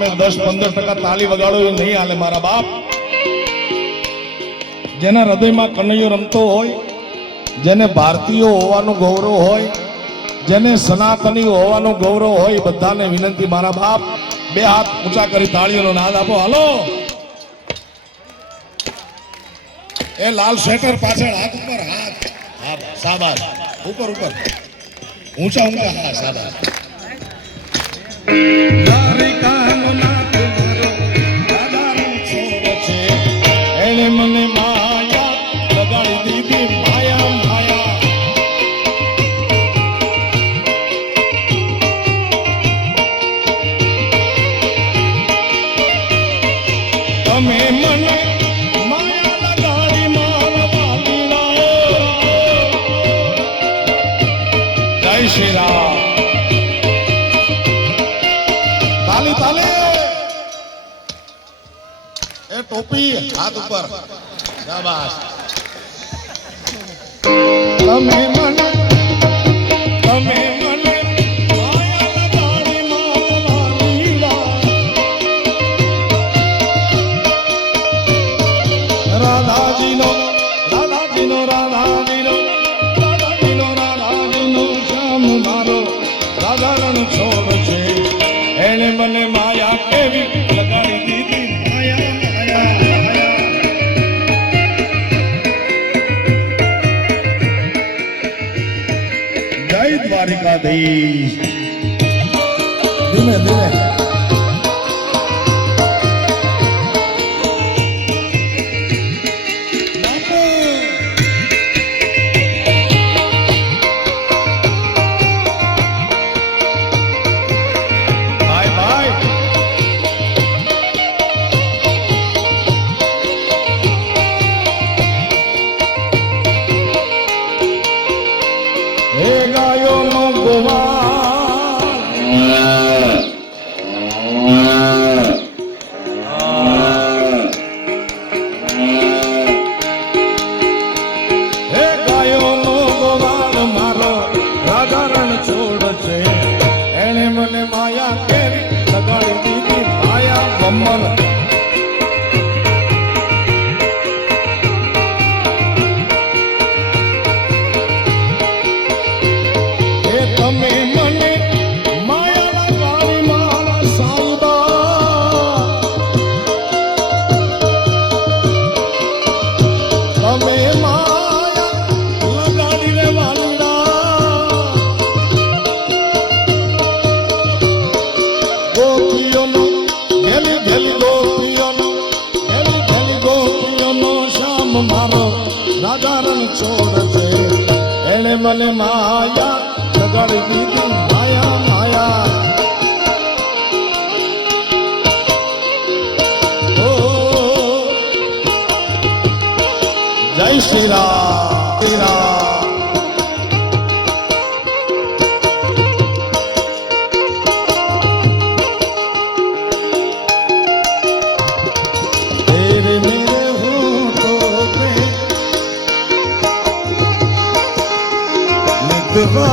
સામે 10-15% તાળી વગાડો એ નહીં હાલે મારા બાપ. જેના હૃદયમાં કનૈયો રમતો હોય, જેને ભારતીયો હોવાનું ગૌરવ હોય, જેને સનાતની હોવાનું ગૌરવ હોય, બધાને વિનંતી મારા બાપ, બે હાથ ઊંચા કરી તાળીઓનો નાદ આપો. હાલો એ લાલ સ્વેટર પાછળ, હાથ ઉપર, હાથ, હા શાબાશ, ઉપર ઉપર, ઊંચા ઊંચા, હા શાબાશ. દ્વારિકાનો નાથ મારો રાધાનો છોડ છે, એણે મને માયા લગાડી દીધી, માયા માયા. તમે મને માયા લગાડી મારા બાંધીના. જય શ્રી રામ. તાલી તાલી. એ ટોપી હાથ ઉપર, શાબાશ. તમે મને માયા લગાડી મારા લીલા. રાધાજીનો શ્યામ મારો રાધારણ છોડ છે, એણે મને માયા કેવી લગાડી દીધી, માયા માયા માયા. જય દ્વારિકાધીશ. ધીમે ધીમે. હે ગાયોનો ગોવાળ, હે ગાયોનો ગોવાળ મારો રાધારણ છોડ છે, એણે મને માયા કેવી લગાડી દીધી, માયા બમન. તમે મને માયા લગાડી મારા સાંબા, તમે માયા લગાડી રે વાલડા. ગોપીઓનો ઘેલી ઘેલી ગોપીઓનો શ્યામ મારો રાધારણ છોડ છે, એણે મને માયા લગાડી દીધી, માયા માયા. ઓ જય શ્રી રામ, શ્રી રામ. તેરે મેરે હોઠોं पे निगवा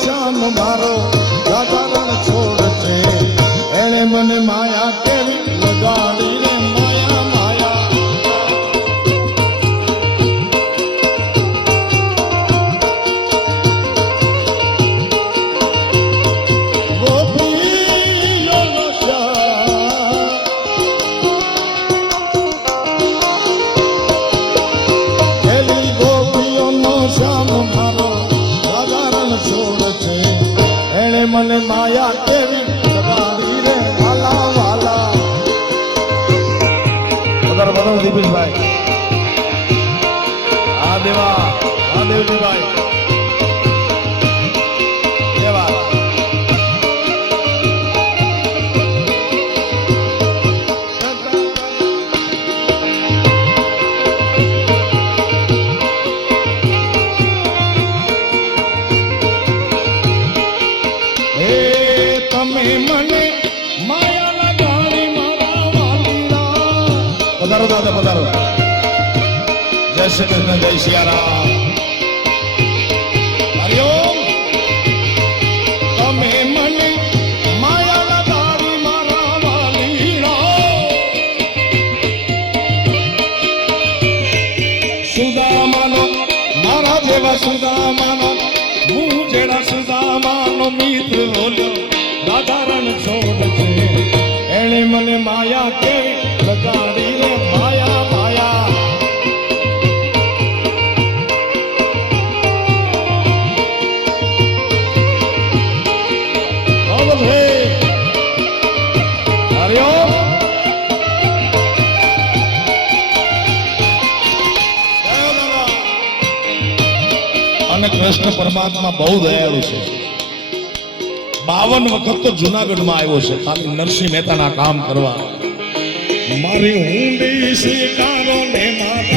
શ્યામ મારો રાધારણ છોડ છે, એણે મને માયા કેવી લગાડી રે, માયા માયા. ગોપીઓનો શ્યામ, પેલી ગોપીઓનો શ્યામ મારો રાધારણ છોડ છે, એણે મને માયા કેવી લગાડી રે, વાલા વાલા. બધા દીપેશભાઈ, આ દેવા, આ દેવજીભાઈ, મને માયા લગાડી મારા વાલીડા. પધારો દાદા પધારો. જય શ્રી કૃષ્ણ, જય સિયારામ. હરિઓમ. તમે મને માયા લગાડી મારા વાલીડા. સુદામાનો મારા જેવા સુદામાનો હું જેડા સુદામાનો મિત્ર બોલ્યો રાધારણ છોડ છે. એણે મને માયા કેવી લગાડી રે માયા માયા. હરિઓમ. અને કૃષ્ણ પરમાત્મા બહુ દયાળુ છે. 52 વખત તો જુનાગઢમાં આવ્યો છે ખાલી નરસિંહ મહેતાના કામ કરવા. મારી ઊંડી સ્વીકારો ને માતા